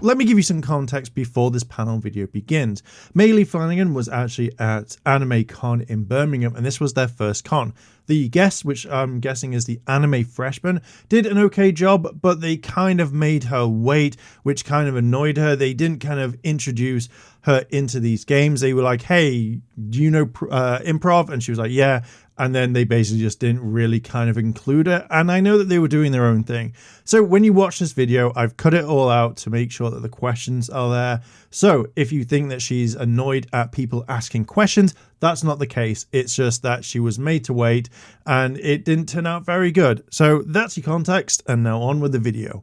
Let me give you some context before this panel video begins. Maile Flanagan was actually at AnimeCon in Birmingham, and this was their first con. The guest, which I'm guessing is the anime freshman, did an okay job, but they kind of made her wait, which kind of annoyed her. They didn't kind of introduce her into these games. They were like, hey, do you know improv? And she was like, yeah. And then they basically just didn't really kind of include it. And I know that they were doing their own thing. So when you watch this video, I've cut it all out to make sure that the questions are there. So if you think that she's annoyed at people asking questions, that's not the case. It's just that she was made to wait and it didn't turn out very good. So that's your context. And now on with the video.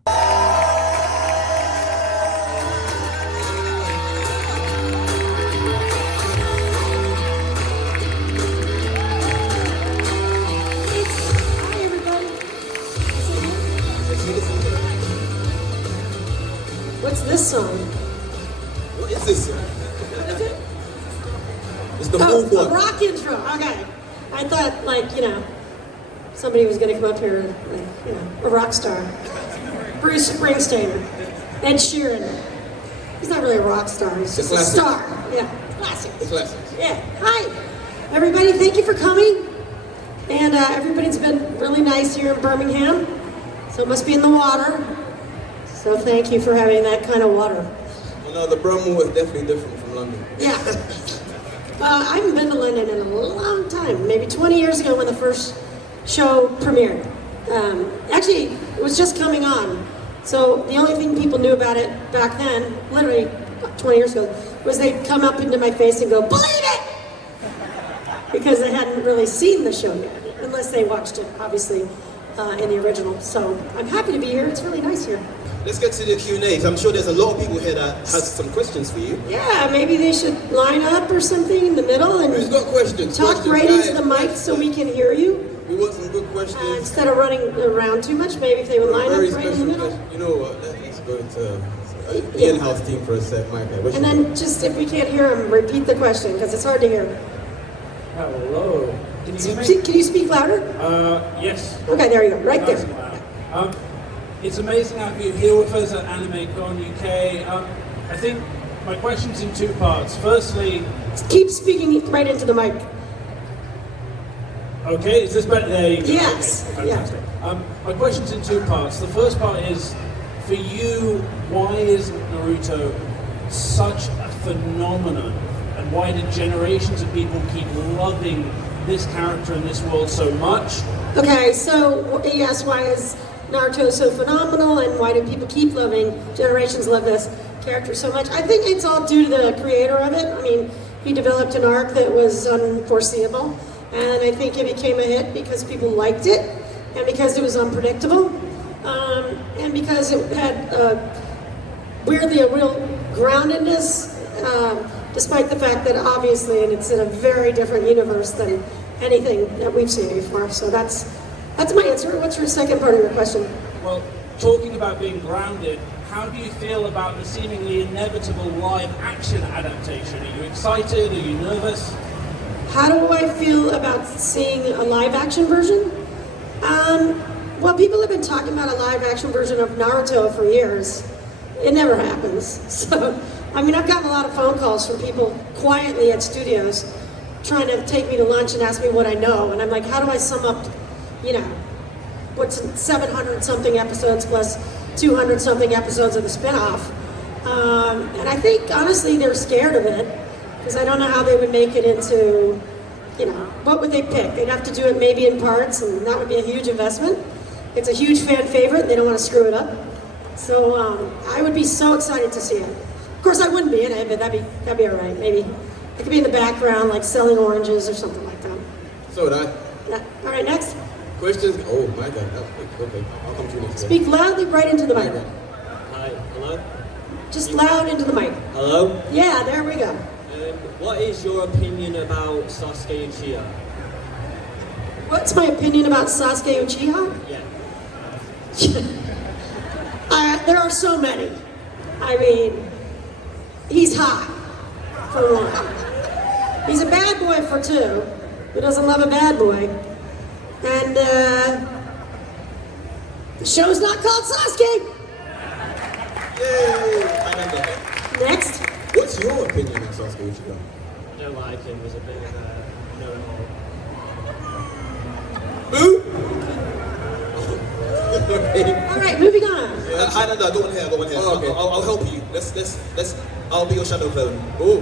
What's this song? What is this song? What is it? It's the move one. A rock intro. Okay. I thought, like, you know, somebody was going to come up here, like, you know, a rock star. Bruce Springsteen, Ed Sheeran. He's not really a rock star. He's just a star. Yeah, classic. The classic. Yeah. Hi, everybody. Thank you for coming. And everybody's been really nice here in Birmingham. So it must be in the water. So thank you for having that kind of water. Well, no, the Birmingham was definitely different from London. Yeah. I haven't been to London in a long time, maybe 20 years ago when the first show premiered. Actually, it was just coming on. So the only thing people knew about it back then, literally 20 years ago, was they'd come up into my face and go, "Believe it!" Because they hadn't really seen the show yet, unless they watched it, obviously, in the original. So I'm happy to be here. It's really nice here. Let's get to the Q&A. I'm sure there's a lot of people here that has some questions for you. Yeah, maybe they should line up or something in the middle and Who's got questions? talk right into the mic so we can hear you. We want some good questions. Instead of running around too much, maybe if they would line up right in the middle. You know what? Let's go to the in-house team for a sec, Mike. And then just if we can't hear them, repeat the question because it's hard to hear. Hello. Can you hear me? Can you speak louder? Yes. Okay, there you go, right there. It's amazing how you're here with us at AnimeCon UK. I think my question's in two parts. Firstly... Keep speaking right into the mic. Okay, is this better? There you go. Yes. Okay, fantastic. My question's in two parts. The first part is, for you, why is Naruto such a phenomenon? And why did generations of people keep loving this character in this world so much? Okay, so yes, why is Naruto so phenomenal and why do people keep generations love this character so much? I think it's all due to the creator of it. I mean, he developed an arc that was unforeseeable and I think it became a hit because people liked it and because it was unpredictable and because it had weirdly a real groundedness despite the fact that obviously it's in a very different universe than anything that we've seen before. So that's my answer. What's your second part of your question? Well, talking about being grounded, how do you feel about the seemingly inevitable live-action adaptation? Are you excited? Are you nervous? How do I feel about seeing a live-action version? Well, people have been talking about a live-action version of Naruto for years. It never happens. So, I mean, I've gotten a lot of phone calls from people quietly at studios trying to take me to lunch and ask me what I know. And I'm like, how do I sum up, you know, what's 700-something episodes plus 200-something episodes of the spin-off. And I think, honestly, they're scared of it because I don't know how they would make it into, you know, what would they pick? They'd have to do it maybe in parts, and that would be a huge investment. It's a huge fan favorite. They don't want to screw it up. So I would be so excited to see it. Of course, I wouldn't be in it, but that'd be all right. Maybe it could be in the background, like selling oranges or something like that. So would I. Yeah. All right, next. Questions? Oh my God, that's quick. Okay, I'll come to you next. Speak loudly right into the mic. Hi, hello? Just loud into the mic. Hello? Yeah, there we go. What is your opinion about Sasuke Uchiha? What's my opinion about Sasuke Uchiha? Yeah. There are so many. I mean, he's hot, for one. He's a bad boy for two. Who doesn't love a bad boy? And the show's not called Sasuke. Yay! Next. What's your opinion on Sasuke Uchiha? I don't like him. He's a bit of a know-it-all. Boo! All right, moving on. I don't know. Go on here. Go on here. Oh, okay. I'll help you. Let's. I'll be your shadow clone. Oh,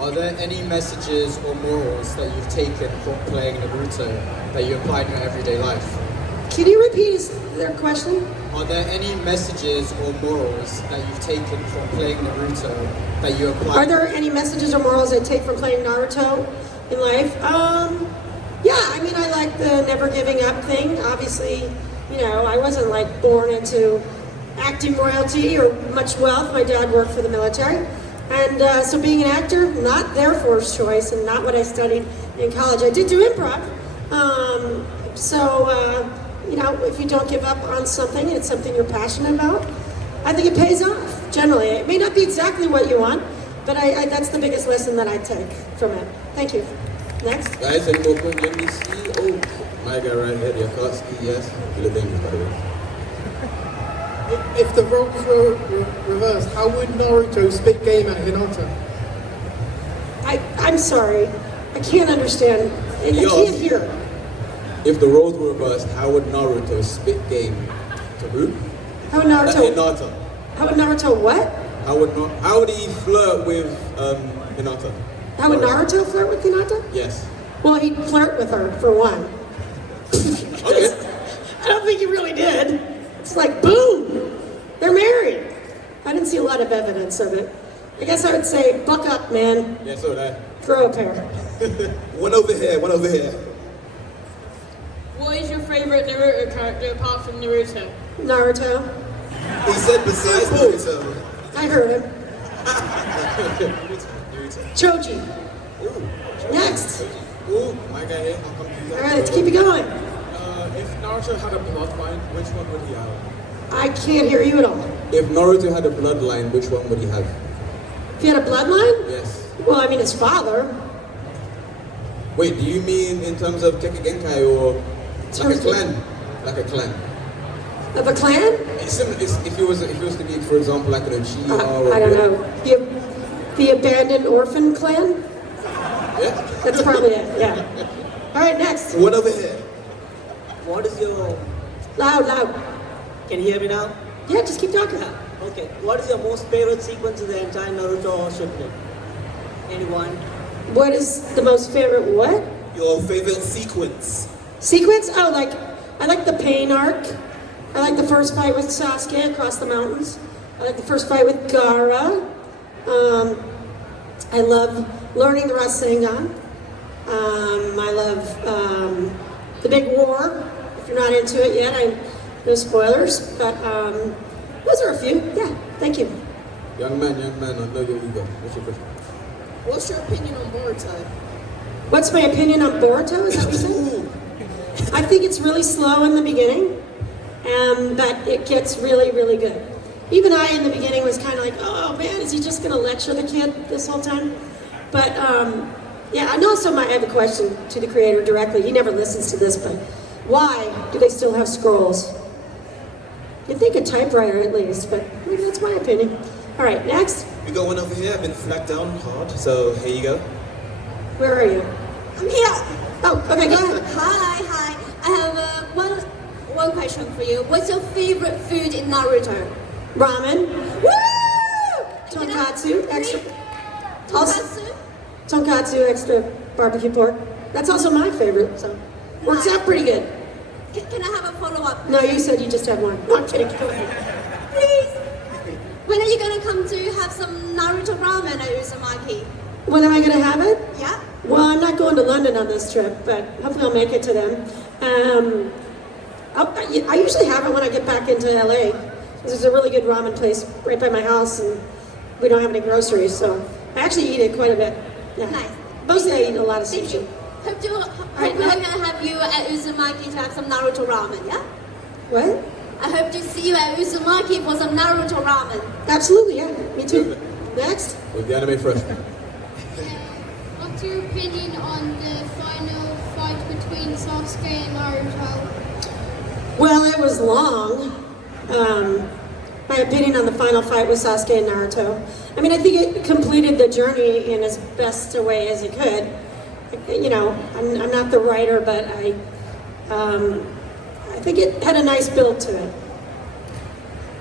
are there any messages or morals that you've taken from playing Naruto that you apply in your everyday life? Can you repeat their question? Are there any messages or morals that you've taken from playing Naruto that you apply? Are there any messages or morals I take from playing Naruto in life? Yeah, I mean, I like the never giving up thing. Obviously, you know, I wasn't like born into acting royalty or much wealth. My dad worked for the military. And so being an actor, not their first choice and not what I studied in college. I did do improv. You know, if you don't give up on something and it's something you're passionate about, I think it pays off, generally. It may not be exactly what you want, but that's the biggest lesson that I take from it. Thank you. Next. Guys, any more questions? Let me see. Oh, my guy right here, the Akatsuki, yes. Killer dangerous, by the way. If the roles were reversed, how would Naruto spit game at Hinata? I'm sorry. I can't understand. I can't hear. If the roles were reversed, how would Naruto spit game to who? How would Naruto... Hinata. How would Naruto what? How would he flirt with Hinata? How would Naruto flirt with Hinata? Yes. Well, he'd flirt with her, for one. Okay. I don't think he really did. It's like, boom, they're married. I didn't see a lot of evidence of it. I guess I would say, buck up, man. Yeah, so that. Grow a pair. One over here, one over here. What is your favorite Naruto character apart from Naruto? Naruto. He said besides Naruto. I heard him. Choji. Ooh. Next. Ooh, my guy here. I'll come to you. All right, let's keep it going. If Naruto had a bloodline, which one would he have? I can't hear you at all. If Naruto had a bloodline, which one would he have? If he had a bloodline? Yes. Well, I mean, his father. Wait, do you mean in terms of Kekkei Genkai or like a clan? Like a clan? Of a clan? It's similar, if it was to be, for example, like an Uchiha or... I don't know. The abandoned orphan clan? Yeah? That's probably it, yeah. All right, next. One over here. What is your... Loud. Can you hear me now? Yeah, just keep talking. Okay. What is your most favorite sequence in the entire Naruto Shippuden? Anyone? What is the most favorite what? Your favorite sequence? Sequence? Oh, I like the pain arc. I like the first fight with Sasuke across the mountains. I like the first fight with Gaara. I love learning the Rasengan. I love the big war. If you're not into it yet, no spoilers, but those are a few. Yeah, thank you. Young man, I know your ego. What's your question? What's your opinion on Boruto? What's my opinion on Boruto? Is that what you said? I think it's really slow in the beginning, but it gets really, really good. Even I, in the beginning, was kind of like, oh man, is he just going to lecture the kid this whole time? But yeah, and also I have a question to the creator directly. He never listens to this, but why do they still have scrolls? You'd think a typewriter at least, but maybe that's my opinion. All right, next. We got one over here. I've been flagged down hard, so here you go. Where are you? I'm here. Oh, okay, go ahead. Hi. I have one question for you. What's your favorite food in Naruto? Ramen. Woo! Tonkatsu, extra. Tonkatsu? Tonkatsu, extra barbecue pork. That's also my favorite, so works out pretty good. Can I have a follow-up? No, you said you just had one. No, I'm kidding. Go ahead. Please. When are you gonna come to have some Naruto ramen at Uzumaki? When am I going to have it? Yeah. Well, I'm not going to London on this trip, but hopefully I'll make it to them. I usually have it when I get back into LA. There's a really good ramen place right by my house, and we don't have any groceries, so I actually eat it quite a bit. Yeah. Nice. Mostly I eat a lot of Thank sushi. you. Hope right, we're gonna have you at Uzumaki to have some Naruto ramen, yeah? What? I hope to see you at Uzumaki for some Naruto ramen. Absolutely, yeah. Me too. Next. With the anime freshman. What's your opinion on the final fight between Sasuke and Naruto? Well, it was long. My my opinion on the final fight with Sasuke and Naruto. I mean, I think it completed the journey in as best a way as it could. You know, I'm not the writer, but I think it had a nice build to it.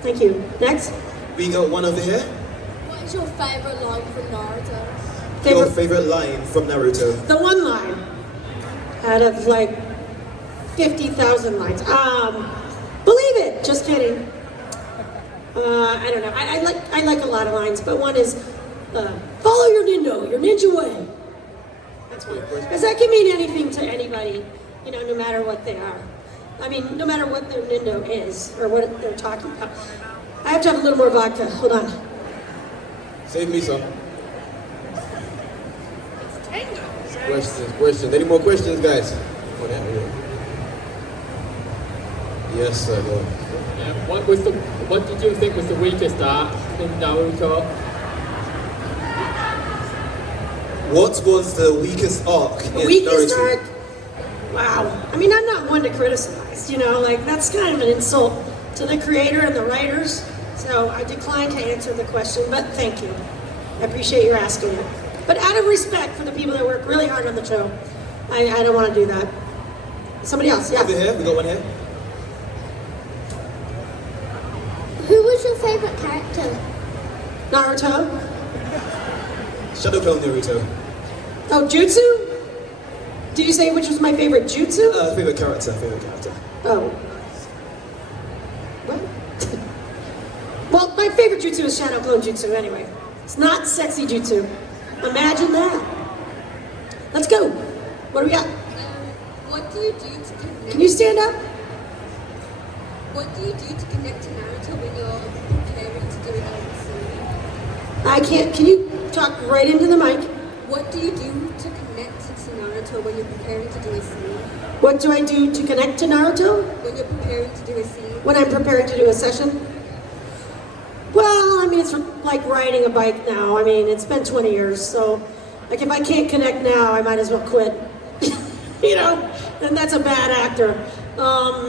Thank you. Next. We got one over here. What is your favorite line from Naruto? Your favorite line from Naruto. The one line out of like 50,000 lines. Believe it. Just kidding. I don't know. I like a lot of lines, but one is follow your ninja way. That's one. Because that can mean anything to anybody, you know, no matter what they are. I mean, no matter what their nindo is or what they're talking about. I have to have a little more vodka. Hold on. Save me some. Questions. Any more questions, guys? Yes, sir. Yeah, what did you think was the weakest arc in Naruto? What was the weakest arc in Weakest Naruto? arc? Wow. I mean, I'm not one to criticize, you know, like that's kind of an insult to the creator and the writers. So I decline to answer the question, but thank you. I appreciate your asking it. But out of respect for the people that work really hard on the show, I don't want to do that. Somebody else, yeah. Over here, we got one here. Who was your favorite character? Naruto. Shadow Clone Naruto. Oh, Jutsu? Did you say which was my favorite jutsu? Favorite character. Oh. What? Well, my favorite jutsu is Shadow Clone Jutsu anyway. It's not sexy jutsu. Imagine that. Let's go. What do we got? What do you do to connect? Can you stand up? What do you do to connect to Naruto when you're preparing to do another scene? I can't. Can you talk right into the mic? What do you do to connect to Naruto when you're preparing to do a scene? What do I do to connect to Naruto? When you're preparing to do a scene? When I'm preparing to do a session? Well, I mean, it's like riding a bike now. I mean, it's been 20 years, so like if I can't connect now, I might as well quit. You know, and that's a bad actor.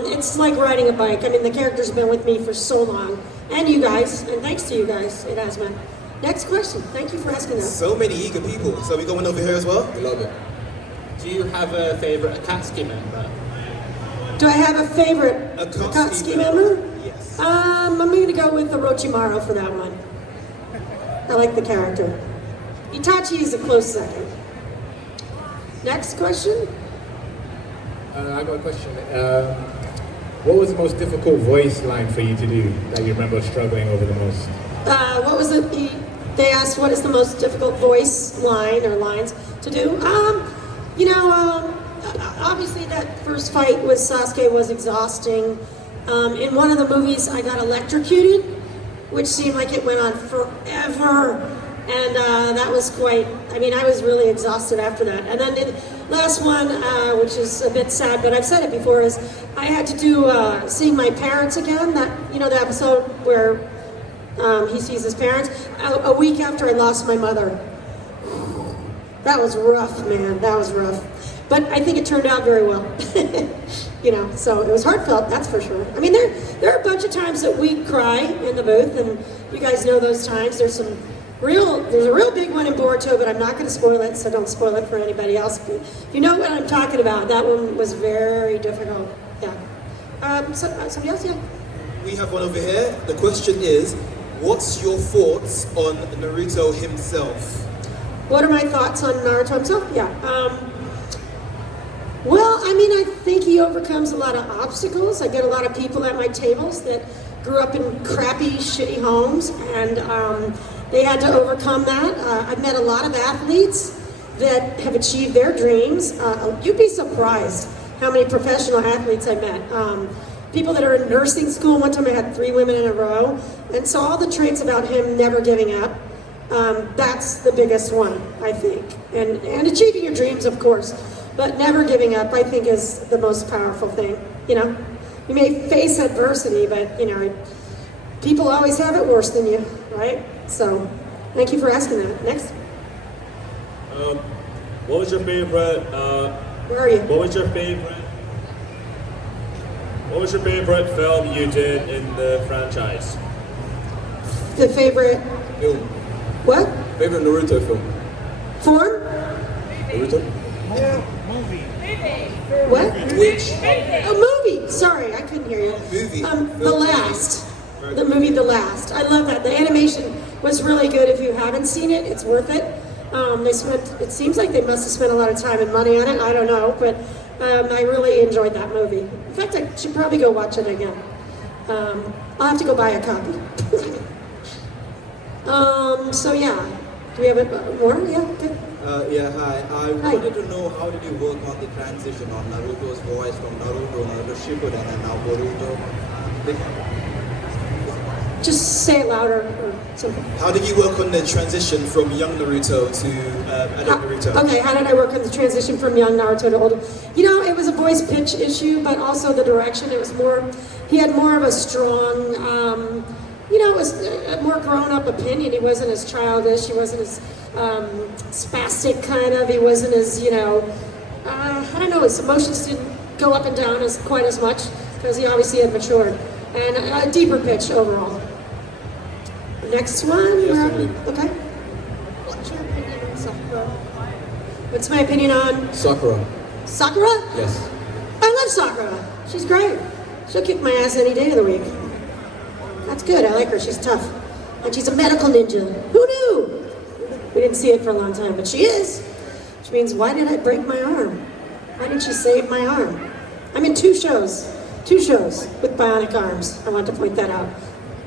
It's like riding a bike. I mean, the character's been with me for so long. And you guys, and thanks to you guys, it has been. Next question. Thank you for asking that. So many eager people. So we got one over here as well? I love it. Do you have a favorite Akatsuki member? Do I have a favorite Akatsuki member? Yes. I'm going to go with Orochimaru for that one. I like the character. Itachi is a close second. Next question. I got a question. What was the most difficult voice line for you to do that you remember struggling over the most? What was it? They asked what is the most difficult voice line or lines to do. Obviously that first fight with Sasuke was exhausting. In one of the movies, I got electrocuted, which seemed like it went on forever. And that was quite, I mean, I was really exhausted after that. And then the last one, which is a bit sad, but I've said it before, is I had to do Seeing My Parents Again, that, you know, the episode where he sees his parents, a week after I lost my mother. That was rough, man, that was rough. But I think it turned out very well. You know, so it was heartfelt, that's for sure. I mean, there are a bunch of times that we cry in the booth, and you guys know those times. There's a real big one in Boruto, but I'm not going to spoil it, so don't spoil it for anybody else. But if you know what I'm talking about, that one was very difficult. Yeah. Somebody else? Yeah. We have one over here. The question is, what's your thoughts on Naruto himself? What are my thoughts on Naruto himself? Yeah. Well, I mean, I think he overcomes a lot of obstacles. I get a lot of people at my tables that grew up in crappy, shitty homes, and they had to overcome that. I've met a lot of athletes that have achieved their dreams. You'd be surprised how many professional athletes I met. People that are in nursing school. One time I had 3 women in a row. And so all the traits about him never giving up, that's the biggest one, I think. And achieving your dreams, of course. But never giving up, I think, is the most powerful thing. You know, you may face adversity, but, you know, people always have it worse than you, right? So, thank you for asking that. Next. What was your favorite? Where are you? What was your favorite film you did in the franchise? The favorite Film. what? Favorite Naruto film? Form? Naruto? What? Which? A movie. Sorry, I couldn't hear you. Movie. The Last. The movie The Last. I love that. The animation was really good. If you haven't seen it, it's worth it. It seems like they must have spent a lot of time and money on it. I don't know, but I really enjoyed that movie. In fact, I should probably go watch it again. I'll have to go buy a copy. So yeah. Do we have more? Yeah, good. Yeah, hi. I wanted to know how did you work on the transition on Naruto's voice from Naruto Shippuden and now Boruto? Just say it louder or something. How did you work on the transition from young Naruto to adult Naruto? Okay, how did I work on the transition from young Naruto to older? You know, it was a voice pitch issue, but also the direction. It was more, he had more of a strong, it was a more grown-up opinion. He wasn't as childish. He wasn't as spastic, kind of. He wasn't as, I don't know, his emotions didn't go up and down quite as much because he obviously had matured. And a deeper pitch overall. Next one. Okay. What's your opinion on Sakura? What's my opinion on? Sakura. Sakura? Yes. I love Sakura. She's great. She'll kick my ass any day of the week. That's good. I like her. She's tough. And she's a medical ninja. Who knew? We didn't see it for a long time, but she is. Which means, why did I break my arm? Why did she save my arm? I'm in 2 shows. 2 shows with bionic arms. I want to point that out.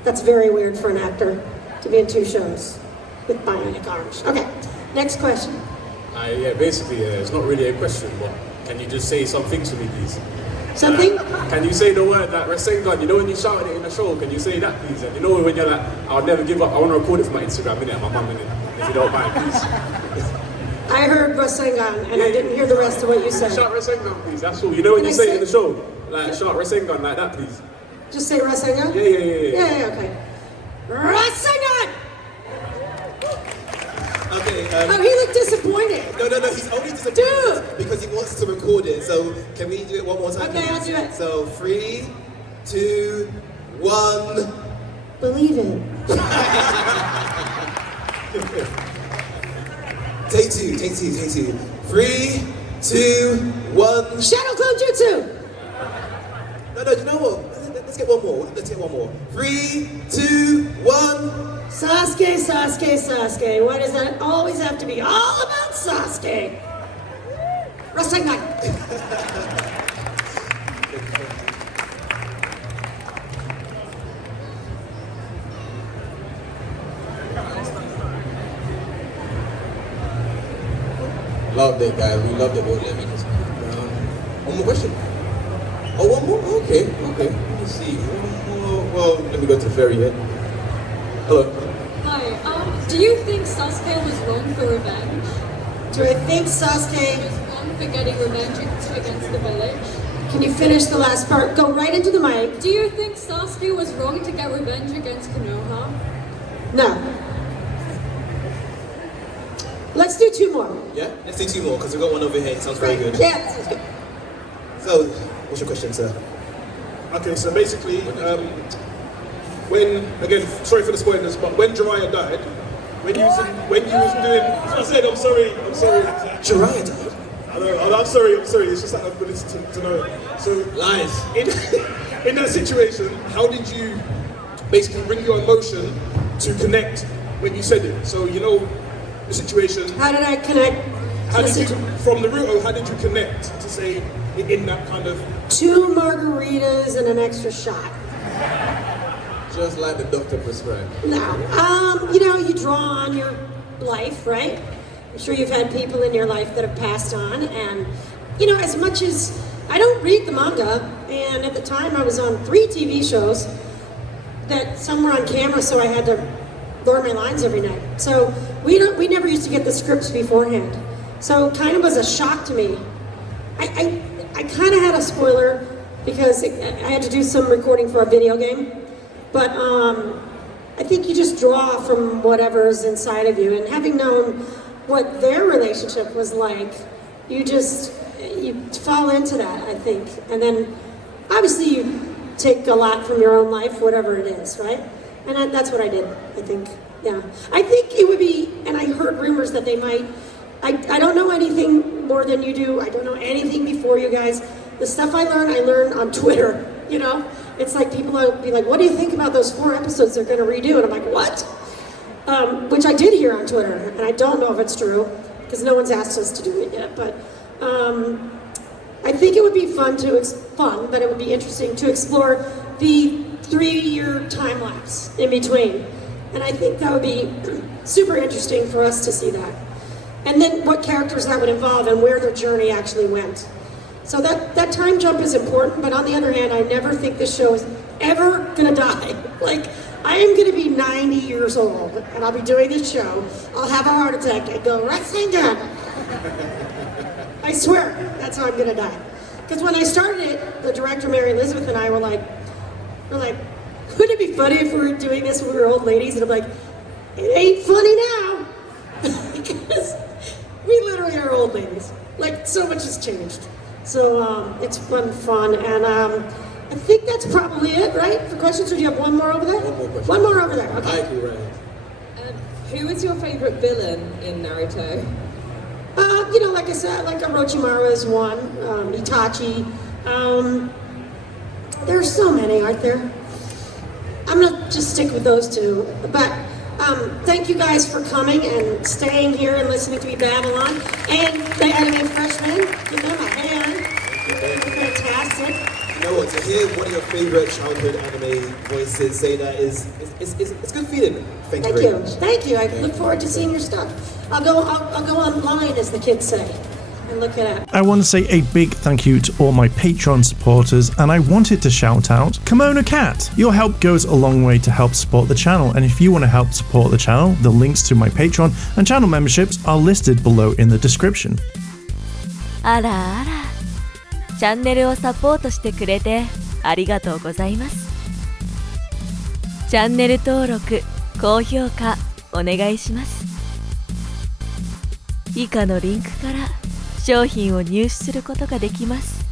That's very weird for an actor to be in 2 shows with bionic arms. Okay, next question. Yeah, basically, it's not really a question, but can you just say some things to me, please? Something? Can you say the word that Rasengan, when you shouted it in the show, can you say that, please? And when you're like, I'll never give up, I want to record it for my Instagram, innit, and my mum, innit, if you don't mind, please. I heard Rasengan, and I didn't hear the rest of what you said. Shout Rasengan, please, that's all. When you say it in the show, like, shout Rasengan like that, please. Just say Rasengan? Yeah, okay. Rasengan! Okay. Oh, he looked disappointed. No, he's only disappointed because he wants to record it. So can we do it one more time? Okay, I'll do it. So 3, 2, 1. Believe it. Take two. 3, 2, 1. Shadow Clone Jutsu! No, you know what? Let's get one more. 3, 2, 1. Sasuke. Why does that always have to be all about Sasuke? Rasengan. Loved it, guys. We loved it. One more question. Oh, one more? Okay. Let me see. One more. Well, let me go to the ferry here. Hello. Hi. Do you think Sasuke was wrong for revenge? Do I think Sasuke was wrong for getting revenge against the village? Can you finish the last part? Go right into the mic. Do you think Sasuke was wrong to get revenge against Konoha? No. Let's do 2 more. Yeah? Let's do 2 more because we've got one over here. It sounds very good. Yeah, that sounds good. So, what's your question, sir? Okay, so basically, again, sorry for the spoilers, but when Jiraiya died, when you was doing, I said, I'm sorry. Jiraiya died? I'm sorry, it's just that I've got to know it. So, lies. In that situation, how did you basically bring your emotion to connect when you said it? So, the situation. How did I connect? From Naruto, how did you connect to say in that kind of 2 margaritas and an extra shot? Just like the doctor prescribed. No. You draw on your life, right? I'm sure you've had people in your life that have passed on, and as much as I don't read the manga, and at the time I was on 3 TV shows that some were on camera, so I had to learn my lines every night. So we never used to get the scripts beforehand. So it kind of was a shock to me. I kind of had a spoiler because I had to do some recording for a video game. But I think you just draw from whatever's inside of you. And having known what their relationship was like, you fall into that, I think. And then obviously you take a lot from your own life, whatever it is, right? And that's what I did, I think. Yeah. I think it would be, and I heard rumors that they might, I don't know anything more than you do. I don't know anything before you guys. The stuff I learn on Twitter, you know? It's like people will be like, what do you think about those 4 episodes they're going to redo? And I'm like, what? Which I did hear on Twitter, and I don't know if it's true, because no one's asked us to do it yet, but I think it would be fun, but it would be interesting to explore the 3-year time lapse in between. And I think that would be super interesting for us to see that. And then what characters that would involve and where their journey actually went. So that time jump is important, but on the other hand, I never think this show is ever gonna die. Like, I am gonna be 90 years old, and I'll be doing this show. I'll have a heart attack and go, wrestling done. I swear, that's how I'm gonna die. Because when I started it, the director, Mary Elizabeth, and I were like, wouldn't it be funny if we were doing this when we were old ladies? And I'm like, it ain't funny now. Because we literally are old ladies. Like, so much has changed. So it's been fun, and I think that's probably it, right? For questions, or do you have one more over there? One more question. One more over there, okay. I agree, right. Who was your favorite villain in Naruto? You know, like I said, like Orochimaru is one, Itachi. There's so many, aren't there? I'm gonna just stick with those 2. But thank you guys for coming and staying here and listening to me Babylon. And the anime freshmen, give them a hand. They're fantastic. You know what, to hear one of your favorite childhood anime voices say that it's good feeling. Thank you very much. Thank you. I look forward to seeing your stuff. I'll go online, as the kids say, and look it up. I want to say a big thank you to all my Patreon supporters, and I wanted to shout out Kimono Cat. Your help goes a long way to help support the channel, and if you want to help support the channel, the links to my Patreon and channel memberships are listed below in the description. あらあら、チャンネルをサポートしてくれてありがとうございます。チャンネル登録、高評価お願いします。以下のリンクから商品を入手することができます。